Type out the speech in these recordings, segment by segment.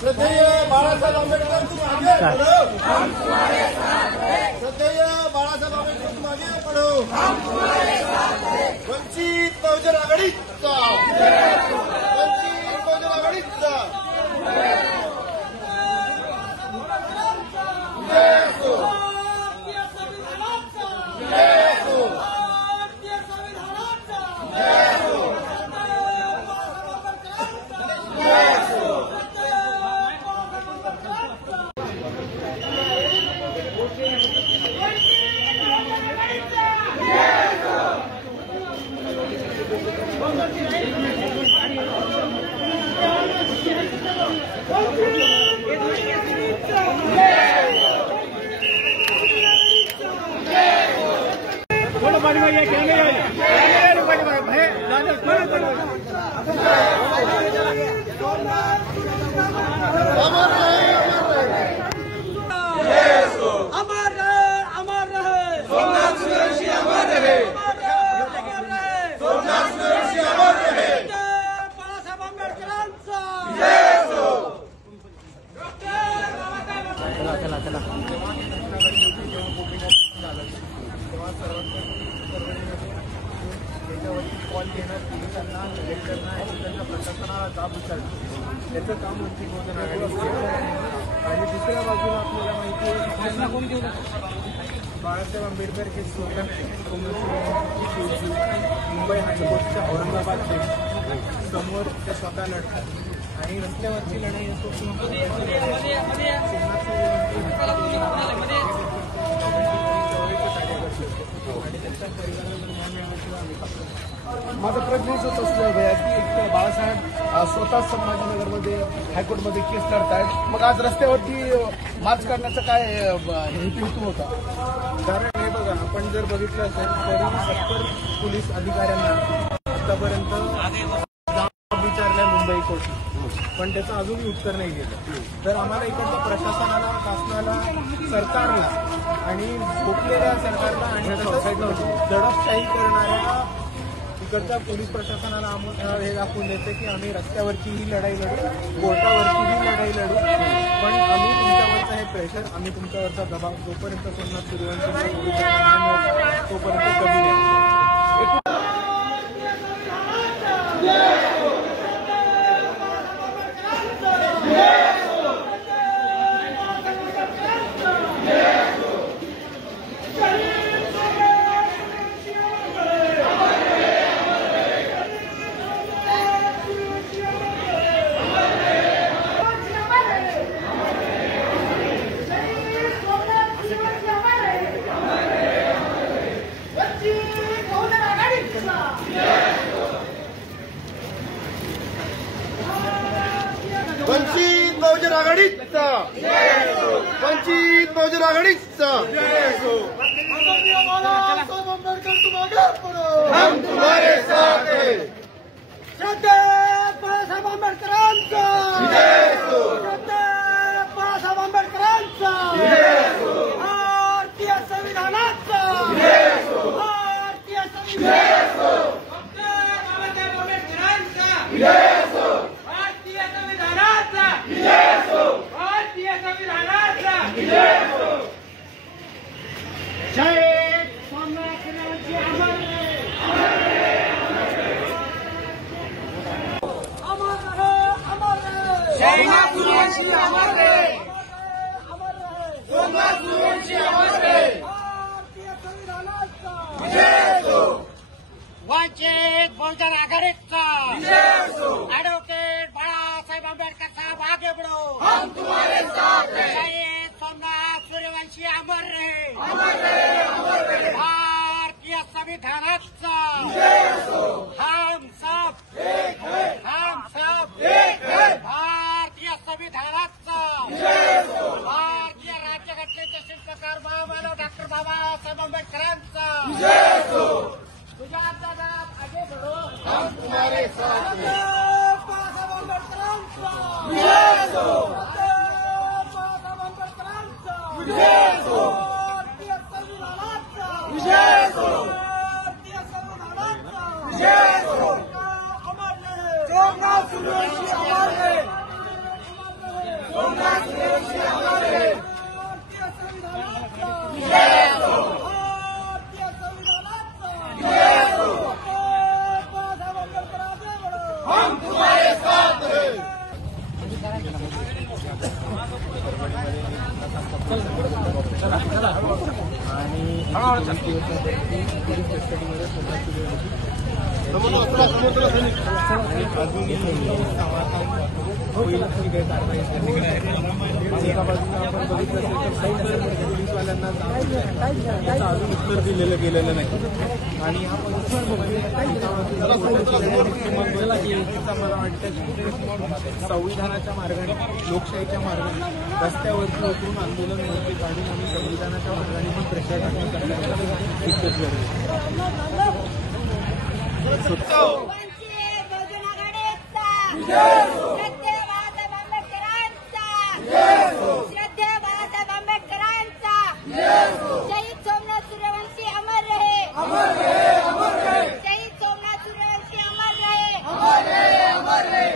श्रद्धेय बाळासाहेब आंबेडकर तुम आगे बढ़ो, हम तुम्हारे साथ हैं। श्रद्धेय बाळासाहेब आंबेडकर तुम आगे बढ़ो, हम तुम्हारे साथ हैं। वंचित बहुजन आघाडीचा, वंचित बहुजन आघाडीचा कॉल घेणं, पोलिसांना कलेक्टरना त्यांच्या प्रशासनाला जाब विचारणं त्याचं काम वंचित बहुजन आघाडी आणि दुसऱ्या बाजूला आपल्याला माहिती आहे बाळासाहेब आंबेडकर हे स्वतः मुंबई हायकोर्टच्या औरंगाबाद समोर ते स्वतः लढतात आणि रस्त्यावरची लढाई असो आणि त्यांच्या परिवाराला न्याय मिळण्याशिवाय माझा प्रश्न असंच असलं भैया की एक बाळासाहेब स्वतः संभाजीनगरमध्ये हायकोर्टमध्ये केस लढतायत, मग आज रस्त्यावरती मार्च करण्याचा काय हेतू होता? कारण हे बघा, आपण जर बघितलं असेल तरी 70 पोलीस अधिकाऱ्यांना आतापर्यंत जाब विचारलाय मुंबई कोर्ट, पण त्याचं अजूनही उत्तर नाही गेलं. तर आम्हाला इकडच्या प्रशासनाला, शासनाला, सरकारला आणि झोपलेल्या सरकारला आणि दडपशाही करणाऱ्या इकडच्या पोलीस प्रशासनाला हे दाखवून देते की आम्ही रस्त्यावरची ही लढाई लढू, कोर्टावरची ही लढाई लढू, पण आम्ही तुमच्यावरचं हे प्रेशर, आम्ही तुमच्यावरचा दबाव जोपर्यंत सोमनाथ सूर्यवंशी तोपर्यंत कमी नाही. वंचित बहुजन आघाडीचा, वंचित बहुजन आघाडीचा हम तुम्हारे साथ हैं. श्रद्धेय बाळासाहेब आंबेडकरांचा, श्रद्धेय बाळासाहेब आंबेडकरांचा, भारतीय संविधानाचा, भारतीय संविधानाचा, बाळासाहेब आंबेडकरांचा, भारतीय संविधानाचा, भारतीय संविधानाचा. जय सोमनाथ सूर्यवंशी अमर रहे. भारतीय संविधानाचा वंचित बहुजन आघाडीचा ऍडव्होकेट बाळासाहेब आंबेडकर साहब आगे बढ़ो, हम तुम्हारे साथ हैं. शहीद सोमनाथ सूर्यवंशी अमर रहे. भारतीय संविधानाचा हम सब भारतीय संविधानाचा भारतीय राज्यघटनेचे शिल्पकार महामानव डॉक्टर बाबासाहेब आंबेडकरांचा तुझ्या अंतर्गत आगे बढ़ो, हम तुम्हारे साथ हैं. बाबासाहेब आंबेडकरांचा बाबासाहेब आंबेडकरांचा भारतीय संविधानाचा भारतीय संविधानाचा अमर रहे. सोमनाथ सूर्यवंशी अमर रहे. सोमनाथ सूर्यवंशी अमर रहे. भारतीय संविधानाचा भारतीय संविधानाचा बाबासाहेब आंबेडकर आगे बढ़ो, हम तुम्हारे साथ हैं. एका बाजूला आपण बघितलं असेल तर पोलिसवाल्यांना अजून उत्तर दिलेलं गेलेलं नाही आणि हा मला वाटतं संविधानाच्या मार्गाने लोकशाहीच्या मार्गाने रस्त्यावरती उतरून आंदोलन मोर्चे काढून आम्ही संविधानाच्या मार्गाने पण प्रचार करण्याचा इच्छित करतो. वंचित बहुजन आघाडीचा श्रद्धेय बाळासाहेब आंबेडकरांचा श्रद्धेय बाळासाहेब आंबेडकरांचा शहीद सोमनाथ सूर्यवंशी अमर रहे. शहीद सोमनाथ सूर्यवंशी अमर रहे.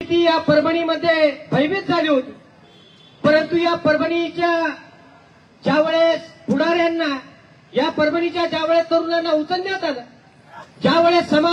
ती या परभणीमध्ये भयभीत झाली होती. परंतु या परभणीच्या ज्यावेळेस पुढाऱ्यांना या परभणीच्या ज्यावेळेस तरुणांना उचलण्यात आलं, ज्यावेळेस समाज